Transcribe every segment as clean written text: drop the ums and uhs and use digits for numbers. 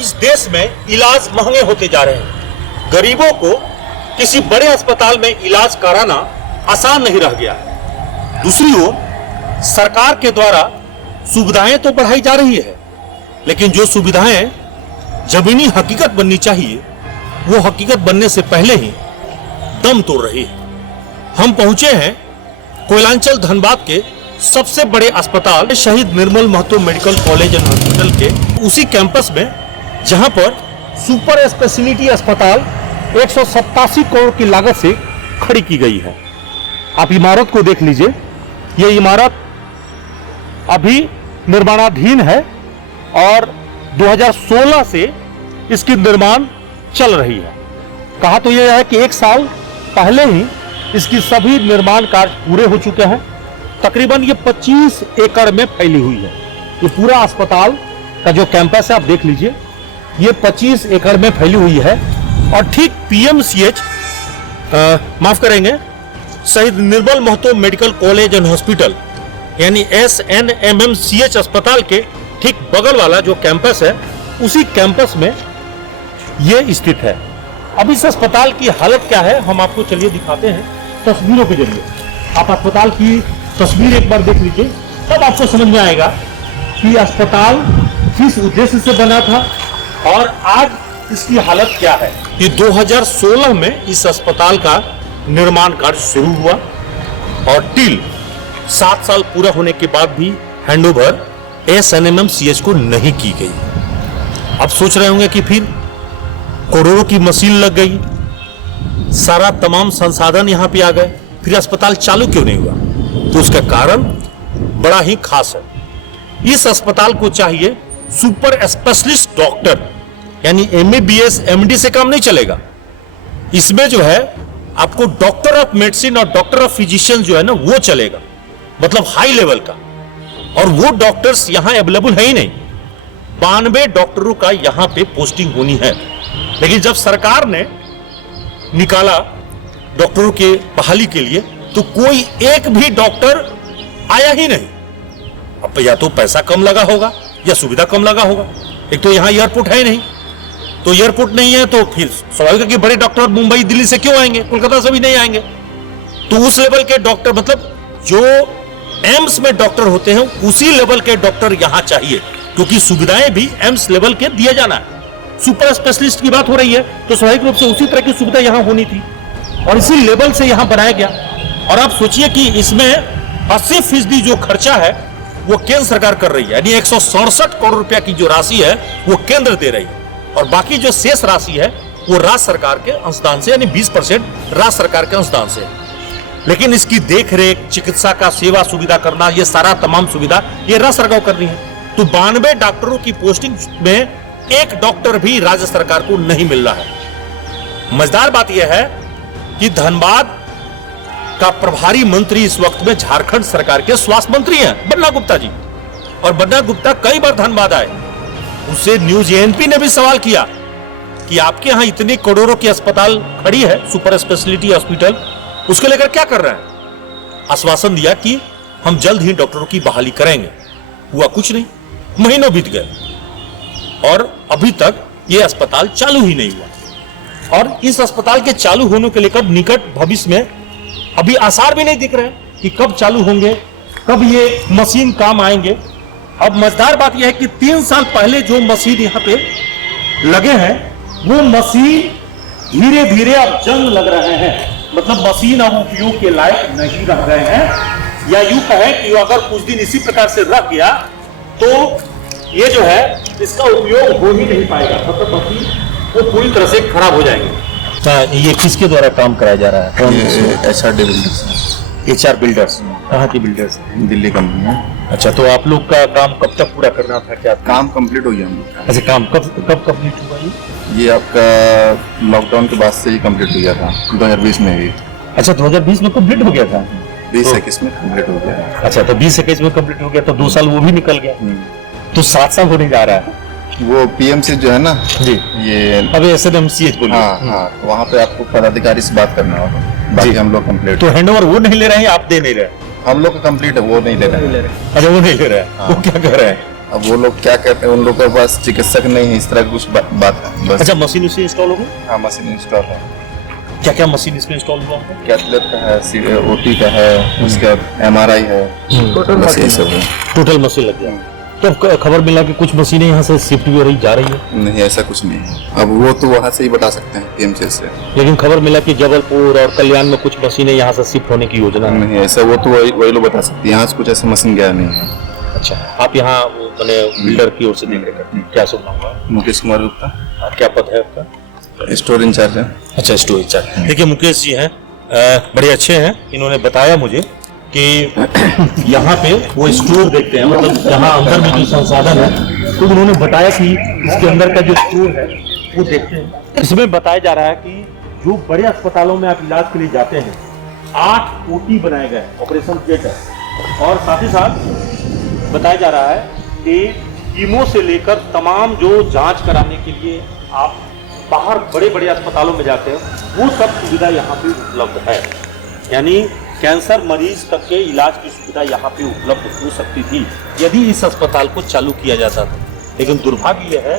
इस देश में इलाज महंगे होते जा रहे हैं। गरीबों को किसी बड़े अस्पताल में इलाज कराना आसान नहीं रह गया है। दूसरी ओर सरकार के द्वारा सुविधाएं तो बढ़ाई जा रही है, लेकिन जो सुविधाएं जमीनी हकीकत बननी चाहिए वो हकीकत बनने से पहले ही दम तोड़ रही है। हम पहुंचे हैं कोयलांचल धनबाद के सबसे बड़े अस्पताल Shaheed Nirmal Mahato medical college and hospital के उसी कैंपस में, जहां पर सुपर स्पेशलिटी अस्पताल 187 करोड़ की लागत से खड़ी की गई है। आप इमारत को देख लीजिए, ये इमारत अभी निर्माणाधीन है और 2016 से इसकी निर्माण चल रही है। कहा तो यह है कि 1 साल पहले ही इसकी सभी निर्माण कार्य पूरे हो चुके हैं। तकरीबन ये 25 एकड़ में फैली हुई है। ये पूरा अस्पताल का जो कैंपस है आप देख लीजिए, ये 25 एकड़ में फैली हुई है। और ठीक पीएमसीएच माफ करेंगे Shaheed Nirmal Mahato medical college and hospital यानी SNMMCH अस्पताल के ठीक बगल वाला जो कैंपस है, उसी कैंपस में ये स्थित है। अब इस अस्पताल की हालत क्या है हम आपको चलिए दिखाते हैं तस्वीरों के जरिए। आप अस्पताल की तस्वीर एक बार देख लीजिए, तब आपको समझ में आएगा कि अस्पताल किस उद्देश्य से बना था और आज इसकी हालत क्या है। ये 2016 में इस अस्पताल का निर्माण कार्य शुरू हुआ और टिल 7 साल पूरा होने के बाद भी हैंडओवर SNMMCH को नहीं की गई। अब सोच रहे होंगे कि फिर करोड़ों की मशीन लग गई, सारा तमाम संसाधन यहां पे आ गए, फिर अस्पताल चालू क्यों नहीं हुआ? तो उसका कारण बड़ा ही खास है। इस अस्पताल को चाहिए सुपर स्पेशलिस्ट डॉक्टर, यानी MBBS MD से काम नहीं चलेगा। इसमें जो है आपको डॉक्टर ऑफ मेडिसिन और डॉक्टर ऑफ फिजिशियन जो है ना वो चलेगा, मतलब हाई लेवल का। और वो डॉक्टर्स यहां अवेलेबल है ही नहीं। 92 डॉक्टरों का यहां पे पोस्टिंग होनी है, लेकिन जब सरकार ने निकाला डॉक्टरों के बहाली के लिए तो कोई एक भी डॉक्टर आया ही नहीं। अब या तो पैसा कम लगा होगा या सुविधा कम लगा होगा। एक तो यहां एयरपोर्ट है नहीं, तो एयरपोर्ट नहीं है तो फिर स्वाभाविक है कि बड़े डॉक्टर मुंबई दिल्ली से क्यों आएंगे, कोलकाता से भी नहीं आएंगे। तो उस लेवल के डॉक्टर, मतलब जो एम्स में डॉक्टर होते हैं उसी लेवल के डॉक्टर यहां चाहिए, क्योंकि सुविधाएं भी एम्स लेवल के दिया जाना है। सुपर स्पेशलिस्ट की बात हो रही है तो स्वाभाविक रूप से उसी तरह की सुविधा यहां होनी थी और इसी लेवल से यहां बनाया गया। और आप सोचिए कि इसमें 80% जो खर्चा है वो केंद्र सरकार कर रही है, यानी 167 करोड़ रुपया की जो राशि है वो केंद्र दे रही है और बाकी जो शेष राशि है वो राज्य सरकार के अंशदान से, यानी 20% राज्य सरकार के अंशदान से। लेकिन इसकी देखरेख, चिकित्सा का सेवा सुविधा करना, ये सारा तमाम सुविधा ये राज्य सरकार करनी है। तो 92 डॉक्टरों की पोस्टिंग में एक डॉक्टर भी राज्य सरकार को नहीं मिल रहा है। मजेदार बात यह है कि धनबाद का प्रभारी मंत्री इस वक्त में झारखंड सरकार के स्वास्थ्य मंत्री हैं बन्ना गुप्ता जी, और बन्ना गुप्ता कई बार धनबाद आए। उससे न्यूज ANP ने भी सवाल किया कि आपके यहां इतनी करोड़ों की अस्पताल खड़ी है, सुपर स्पेशलिटी हॉस्पिटल, उसको लेकर क्या कर रहे हैं? आश्वासन दिया कि हम जल्द ही डॉक्टरों की बहाली करेंगे। हुआ कुछ नहीं, महीनों बीत गए और अभी तक यह अस्पताल चालू ही नहीं हुआ। और इस अस्पताल के चालू होने के लेकर निकट भविष्य में अभी आसार भी नहीं दिख रहे कि कब चालू होंगे, कब ये मशीन काम आएंगे। अब मजेदार बात यह है कि 3 साल पहले जो मशीन यहाँ पे लगे हैं वो मशीन धीरे धीरे अब जंग लग रहे हैं, मतलब मशीन अब उपयोग के लायक नहीं रह गए हैं। या यूं कहें कि अगर कुछ दिन इसी प्रकार से रह गया तो ये जो है इसका उपयोग हो ही नहीं पाएगा, मतलब मशीन वो पूरी तरह से खराब हो जाएंगे। ये किसके द्वारा काम कराया जा रहा है? HRD builders. HR builders. कहाँ की बिल्डर्स? दिल्ली कंपनी है। अच्छा, तो आप लोग का काम कब तक पूरा करना था? क्या काम कंप्लीट हो गया हम लोग? अच्छा, काम कब कंप्लीट हुआ ये आपका लॉकडाउन के बाद से ही कंप्लीट हो गया था, 2020 में ही। अच्छा, 2020 में कंप्लीट हो गया था? 2021 में कंप्लीट हो गया। अच्छा, तो 2021 में कंप्लीट हो गया, तो 2 साल वो भी निकल गया, तो 7 साल होने जा रहा है। वो PMC जो है ना जी, ये अब SNMCH बोलिए। हाँ, वहाँ पे आपको पदाधिकारी से बात करना होगा, बाकी हम लोग कंप्लीट। तो हैंडओवर वो नहीं ले रहे हैं, आप दे नहीं रहे? हम लोग का कंप्लीट है, वो नहीं ले रहे हैं। अच्छा, वो नहीं ले रहे हैं। वो क्या कर रहे हैं? अब वो लोग क्या करते हैं, उन लोगों के पास चिकित्सक नहीं है, इस तरह की कुछ बात है बस। अच्छा, मशीन उससे इंस्टॉल हो गई? हाँ, मशीन इंस्टॉल है। क्या क्या मशीन इसमें इंस्टॉल हुआ है? कैथलेट का है, ओटी का है, उसके बाद MRI है, बस ये सब है। टोटल मशीन लग गया। तो अब खबर मिला कि कुछ मशीनें यहाँ से शिफ्ट भी हो रही जा रही है। नहीं, ऐसा कुछ नहीं है। अब वो तो वहाँ से ही बता सकते हैं, PMC से। लेकिन खबर मिला कि जबलपुर और कल्याण में कुछ मशीनें यहाँ से शिफ्ट होने की योजना है। नहीं, ऐसा वो तो वही लोग बता सकते हैं, यहाँ से कुछ ऐसा मशीन गया नहीं है। अच्छा, आप यहाँ मैंने बिल्डर की ओर से देख रहे करते हैं, क्या सुनना होगा? मुकेश कुमार गुप्ता, क्या पद है आपका? स्टोर इंचार्ज है। अच्छा, स्टोर इंचार्ज। देखिए, मुकेश जी हैं, बड़े अच्छे हैं। इन्होंने बताया मुझे कि यहाँ पे वो स्टोर देखते हैं, मतलब यहाँ अंदर में जो संसाधन है, तो उन्होंने बताया कि इसके अंदर का जो स्टोर है वो देखते हैं। इसमें बताया जा रहा है कि जो बड़े अस्पतालों में आप इलाज के लिए जाते हैं, 8 OT बनाए गए, ऑपरेशन थिएटर, और साथ ही साथ बताया जा रहा है कि कीमो से लेकर तमाम जो जांच कराने के लिए आप बाहर बड़े बड़े अस्पतालों में जाते हैं, वो सब सुविधा यहाँ पे उपलब्ध है। यानी कैंसर मरीज तक के इलाज की सुविधा यहाँ पे उपलब्ध हो सकती थी यदि इस अस्पताल को चालू किया जाता था। लेकिन दुर्भाग्य यह है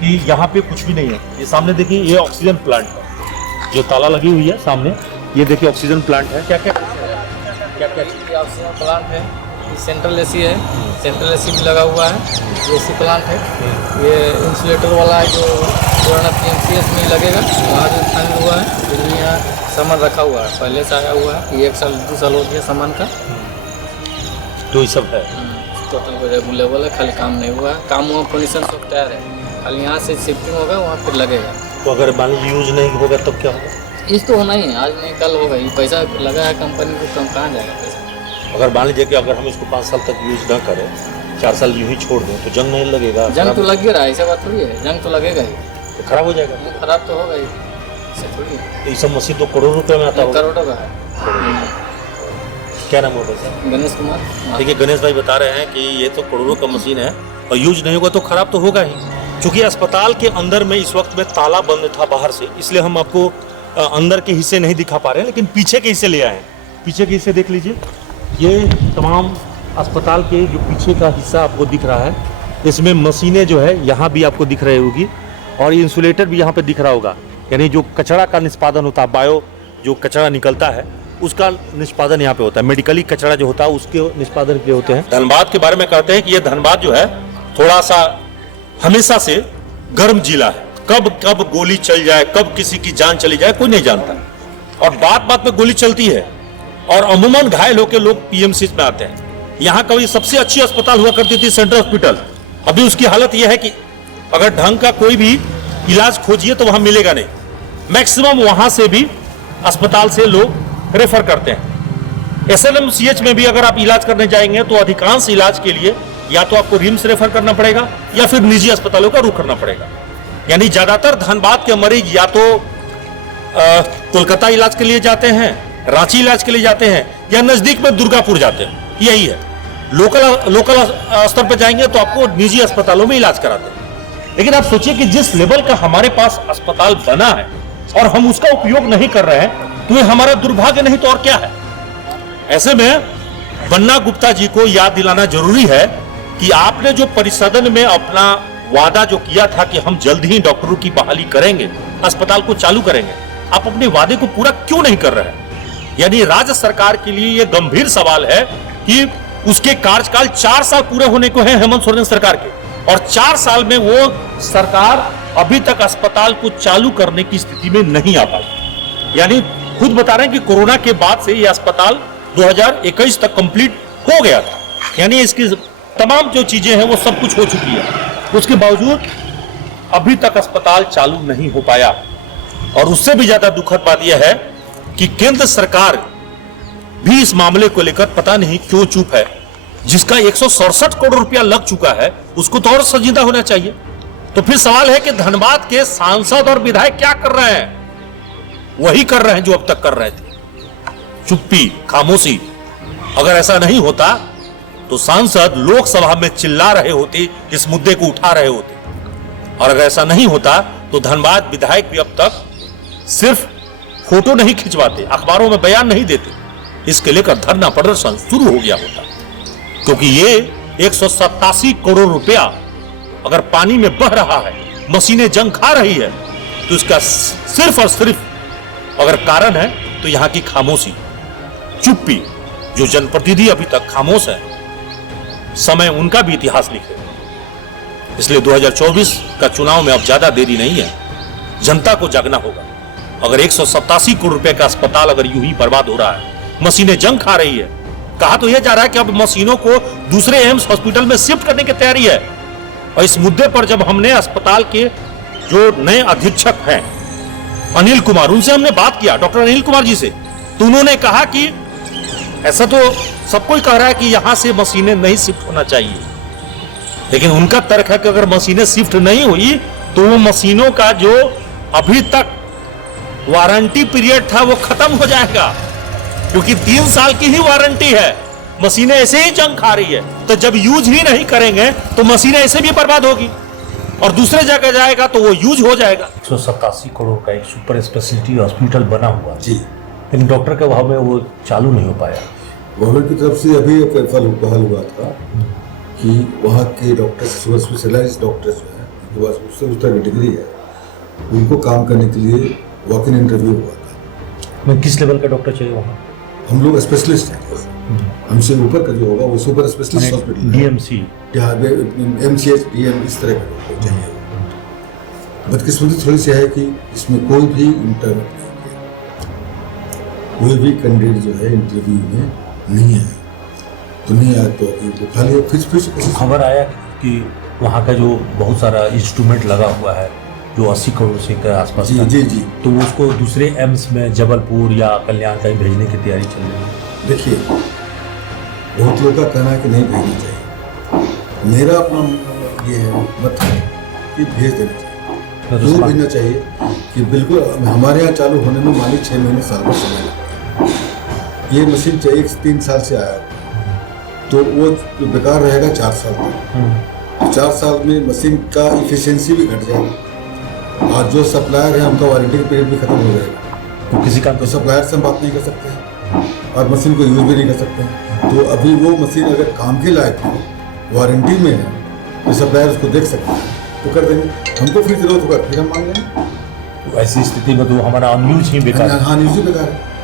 कि यहाँ पे कुछ भी नहीं है। ये सामने देखिए, ये ऑक्सीजन प्लांट है, जो ताला लगी हुई है सामने, ये देखिए ऑक्सीजन प्लांट है। क्या क्या ऑक्सीजन प्लांट है, सेंट्रल AC है, सेंट्रल AC भी लगा हुआ है, AC प्लांट है, ये इंसुलेटर वाला है जो पुराना PMCH में लगेगा, वहाँ जो फाइनल हुआ है। दिल्ली यहाँ सामान रखा हुआ है, पहले से आया हुआ है, ये 1 साल 2 साल हो गया सामान का। तो ये सब है टोटल रेगुलेबल है, खाली काम नहीं हुआ है। काम हुआ, फर्नीचर सब तैयार है, खाली यहाँ से शिफ्टिंग होगा, वहाँ फिर लगेगा। तो अगर मान लीजिए यूज नहीं होगा तब क्या होगा? इस तो होना ही है, आज नहीं कल होगा। ये पैसा लगा है कंपनी को, कम कहाँ जाएगा पैसा? अगर मान लीजिए कि अगर हम इसको 5 साल तक यूज ना करें, 4 साल यूं ही छोड़ दें, तो जंग नहीं लगेगा? जंग तो लग ही रहा है, ऐसा बात थोड़ी है, जंग तो लगेगा ही, तो खराब हो जाएगा। खराब तो होगा ही, ऐसा थोड़ी है। तो ये सब मशीन तो करोड़ रुपए में आता होगा। करोड़ों का है। क्या नाम होगा सर? गणेश कुमार। देखिए, गणेश भाई बता रहे हैं कि ये तो करोड़ों का मशीन है और यूज नहीं होगा तो खराब तो होगा ही। क्योंकि अस्पताल के अंदर में इस वक्त में ताला बंद था बाहर से, इसलिए हम आपको अंदर के हिस्से नहीं दिखा पा रहे हैं, लेकिन पीछे के हिस्से ले आए हैं। पीछे के हिस्से देख लीजिए, ये तमाम अस्पताल के जो पीछे का हिस्सा आपको दिख रहा है, इसमें मशीनें जो है यहाँ भी आपको दिख रही होगी, और इंसुलेटर भी यहाँ पे दिख रहा होगा। यानी जो कचरा का निष्पादन होता है, बायो जो कचरा निकलता है, उसका निष्पादन यहाँ पे होता है। मेडिकली कचरा जो होता है उसके निष्पादन के होते हैं। धनबाद के बारे में कहते हैं कि ये धनबाद जो है थोड़ा सा हमेशा से गर्म जिला है। कब कब गोली चल जाए, कब किसी की जान चली जाए, कोई नहीं जानता, और बात बात में गोली चलती है, और अमूमन घायल होकर लोग PMC में आते हैं। यहाँ कभी सबसे अच्छी अस्पताल हुआ करती थी सेंट्रल हॉस्पिटल, अभी उसकी हालत यह है कि अगर ढंग का कोई भी इलाज खोजिए तो वहां मिलेगा नहीं। मैक्सिमम वहां से भी अस्पताल से लोग रेफर करते हैं। SLMCH में भी अगर आप इलाज करने जाएंगे तो अधिकांश इलाज के लिए या तो आपको रिम्स रेफर करना पड़ेगा या फिर निजी अस्पतालों का रुख करना पड़ेगा। यानी ज्यादातर धनबाद के मरीज या तो कोलकाता इलाज के लिए जाते हैं, रांची इलाज के लिए जाते हैं, या नजदीक में दुर्गापुर जाते हैं। यही है, लोकल स्तर पर जाएंगे तो आपको निजी अस्पतालों में इलाज कराते हैं। लेकिन आप सोचिए कि जिस लेवल का हमारे पास अस्पताल बना है और हम उसका उपयोग नहीं कर रहे हैं, तो ये हमारा दुर्भाग्य नहीं तो और क्या है। ऐसे में बन्ना गुप्ता जी को याद दिलाना जरूरी है कि आपने जो परिसदन में अपना वादा जो किया था कि हम जल्द ही डॉक्टरों की बहाली करेंगे, अस्पताल को चालू करेंगे, आप अपने वादे को पूरा क्यों नहीं कर रहे हैं? यानी राज्य सरकार के लिए यह गंभीर सवाल है कि उसके कार्यकाल 4 साल पूरे होने को है हेमंत सोरेन सरकार के, और 4 साल में वो सरकार अभी तक अस्पताल को चालू करने की स्थिति में नहीं आ पाई। यानी खुद बता रहे हैं कि कोरोना के बाद से यह अस्पताल 2021 तक कंप्लीट हो गया था, यानी इसकी तमाम जो चीजें हैं वो सब कुछ हो चुकी है, उसके बावजूद अभी तक अस्पताल चालू नहीं हो पाया। और उससे भी ज्यादा दुखद बात यह है कि केंद्र सरकार भी इस मामले को लेकर पता नहीं क्यों चुप है। जिसका 167 करोड़ रुपया लग चुका है उसको तो और संजीदा होना चाहिए। तो फिर सवाल है कि धनबाद के सांसद और विधायक क्या कर रहे हैं? वही कर रहे हैं जो अब तक कर रहे थे, चुप्पी, खामोशी। अगर ऐसा नहीं होता तो सांसद लोकसभा में चिल्ला रहे होते, इस मुद्दे को उठा रहे होते, और अगर ऐसा नहीं होता तो धनबाद विधायक भी अब तक सिर्फ फोटो नहीं खिंचवाते, अखबारों में बयान नहीं देते, इसके लेकर धरना प्रदर्शन शुरू हो गया होता। क्योंकि ये 187 करोड़ रुपया अगर पानी में बह रहा है, मशीनें जंग खा रही है, तो इसका सिर्फ और सिर्फ अगर कारण है तो यहां की खामोशी, चुप्पी। जो जनप्रतिनिधि अभी तक खामोश है, समय उनका भी इतिहास लिखे। इसलिए 2024 का चुनाव में अब ज्यादा देरी नहीं है, जनता को जागना होगा। अगर 187 करोड़ रुपए का अस्पताल अगर यूं ही बर्बाद हो रहा है, मशीनें जंग खा रही है, कहा तो यह जा रहा है कि अब मशीनों को दूसरे एम्स हॉस्पिटल में शिफ्ट करने की तैयारी है। और इस मुद्दे पर जब हमने अस्पताल के जो नए अधीक्षक हैं अनिल कुमार, उनसे हमने बात किया, डॉक्टर अनिल कुमार जी से, तो उन्होंने कहा कि ऐसा तो सब कोई कह रहा है कि यहां से मशीनें नहीं शिफ्ट होना चाहिए, लेकिन उनका तर्क है कि अगर मशीनें शिफ्ट नहीं हुई तो वो मशीनों का जो अभी तक वारंटी पीरियड था वो खत्म हो जाएगा, क्योंकि 3 साल की ही वारंटी है। मशीनें ऐसे ही जंग खा रही है, तो जब यूज ही नहीं करेंगे तो मशीनें ऐसे भी बर्बाद होगी और दूसरे जगह जाएगा तो वो यूज हो जाएगा। 187 करोड़ का एक सुपर स्पेशलिटी हॉस्पिटल बना हुआ जी, लेकिन डॉक्टर के अभाव में वो चालू नहीं हो पाया। गवर्नमेंट की तरफ से अभी पहल हुआ था कि वहाँ के डॉक्टर, सुपर स्पेशलाइज्ड डॉक्टर्स जो हैं, उनके पास उससे उस तरह की डिग्री है, उनको काम करने के लिए वॉक इन इंटरव्यू हुआ था। मैं किस लेवल का डॉक्टर चाहिए वहाँ? हम लोग स्पेशलिस्ट हैं, हमसे ऊपर का जो होगा वो super specialist hospital, DMC, MCH, DM, इस तरह का डॉक्टर चाहिए। बदकिस्मती थोड़ी सी है कि इसमें कोई भी इंटरव्यू नहीं किया, कोई भी कैंडिडेट जो है इंटरव्यू में नहीं आया, तो नहीं आया तो अभी खाली फिर खबर आया कि वहाँ का जो बहुत सारा इंस्ट्रूमेंट लगा हुआ है जो 80 करोड़ से के आसपास जी का, जी जी तो उसको दूसरे एम्स में जबलपुर या कल्याण कहीं भेजने की तैयारी चल रही है। देखिए, बहुत लोगों का कहना है कि नहीं भेजना चाहिए, मेरा अपना ये है मत है कि भेज देना चाहिए। क्यों भेजना चाहिए कि बिल्कुल हमारे यहाँ चालू होने में मालिक 6 महीने साल भर समय लगता है। ये मशीन 3 साल से आया तो वो बेकार रहेगा 4 साल तक। 4 साल में मशीन का इफिशियंसी भी घट जाएगा और जो सप्लायर है उनका वारंटी पीरियड भी खत्म हो जाएगा। तो किसी का तो सप्लायर से हम बात नहीं कर सकते हैं और मशीन को यूज भी नहीं कर सकते हैं। तो अभी वो मशीन अगर काम के लायक है, वारंटी में है, तो सप्लायर उसको देख सकते हैं तो कर देंगे। हमको फिर जरूरत होगा फिर हम मांग लेंगे। तो ऐसी स्थिति में तो हमारा अनयूज ही बेकार है। हाँ, न्यूज ही बेकार है।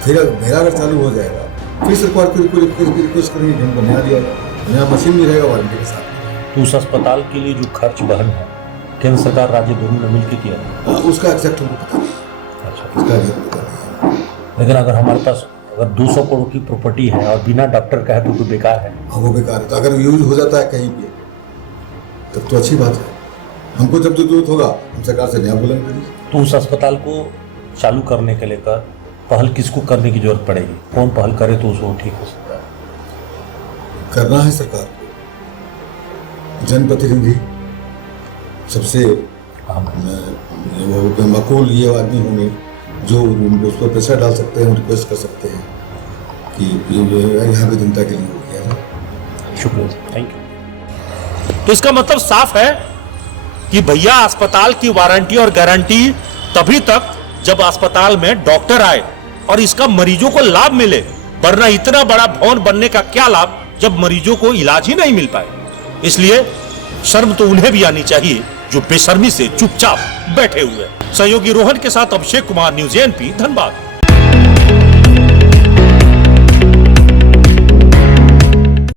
फिर मेरा अगर चालू हो जाएगा फिर सरकार को रिक्वेस्ट करेंगे कि हमको नया दिया जाए, नया मशीन भी रहेगा वारंटी के साथ। तो उस अस्पताल के लिए जो खर्च वहन है केंद्र सरकार राज्य दोनों ने मिलकर किया, उसका एग्जैक्ट हमको पता नहीं, अच्छा, उसका एग्जैक्ट पता नहीं। लेकिन अगर हमारे पास अगर 200 करोड़ की प्रॉपर्टी है और बिना डॉक्टर का है तो बेकार है। हाँ, वो बेकार है। तो अगर यूज हो जाता है कहीं पे तब तो अच्छी बात है। हमको जब जरूरत होगा हम सरकार से नया बोलेंगे। तो उस अस्पताल को चालू करने के लेकर पहल किसको करने की जरूरत पड़ेगी? कौन पहल करे तो उसको ठीक हो सकता है? करना है सरकार को, जनप्रतिनिधि सबसे वो मकबूल ये आदमी होंगे जो उस पर प्रेशर डाल सकते हैं, रिक्वेस्ट कर सकते हैं कि यहाँ की जनता के लिए हो गया है। शुक्रिया, थैंक यू। तो इसका मतलब साफ है कि भैया अस्पताल की वारंटी और गारंटी तभी तक जब अस्पताल में डॉक्टर आए और इसका मरीजों को लाभ मिले, वरना इतना बड़ा भवन बनने का क्या लाभ जब मरीजों को इलाज ही नहीं मिल पाए। इसलिए शर्म तो उन्हें भी आनी चाहिए जो बेशर्मी से चुपचाप बैठे हुए। सहयोगी रोहन के साथ अभिषेक कुमार, न्यूज़ एएनपी, धनबाद।